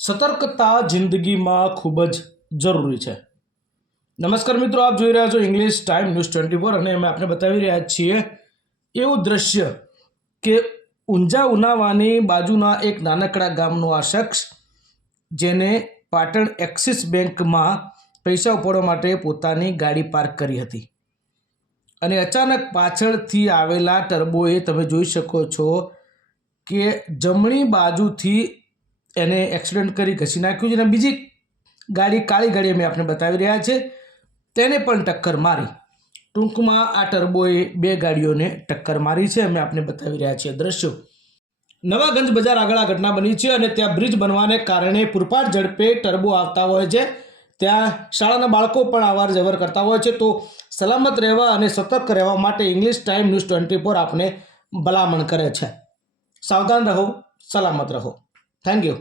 સતર્કતા જિંદગીમાં ખૂબ જ જરૂરી છે। નમસ્કાર મિત્રો, આપ જોઈ રહ્યા છો ઇંગ્લિશ ટાઈમ ન્યૂઝ 24 અને અમે આપને બતાવી રહ્યા છીએ એવું દ્રશ્ય કે ઊંઝા ઉનાવાની બાજુના એક નાનકડા ગામનો આ શખ્સ જેને પાટણ એક્સિસ બેંકમાં પૈસા ઉપાડવા માટે પોતાની ગાડી પાર્ક કરી હતી અને અચાનક પાછળથી આવેલા ટર્બોએ તમે જોઈ શકો છો કે જમણી બાજુથી એને એક્સિડન્ટ કરી ઘસી નાખ્યું છે અને બીજી ગાડી કાળી ગાડી અમે આપને બતાવી રહ્યા છે તેને પણ ટક્કર મારી। ટૂંકમાં આ ટર્બોએ બે ગાડીઓને ટક્કર મારી છે। અમે આપને બતાવી રહ્યા છીએ દ્રશ્યો। નવાગંજ બજાર આગળ આ ઘટના બની છે અને ત્યાં બ્રિજ બનવાને કારણે પૂરપાટ ઝડપે ટર્બો આવતા હોય છે। ત્યાં શાળાના બાળકો પણ અવાર જવર કરતા હોય છે। તો સલામત રહેવા અને સતર્ક રહેવા માટે ઇંગ્લિશ ટાઈમ ન્યૂઝ 24 આપને ભલામણ કરે છે। સાવધાન રહો, સલામત રહો। Thank you.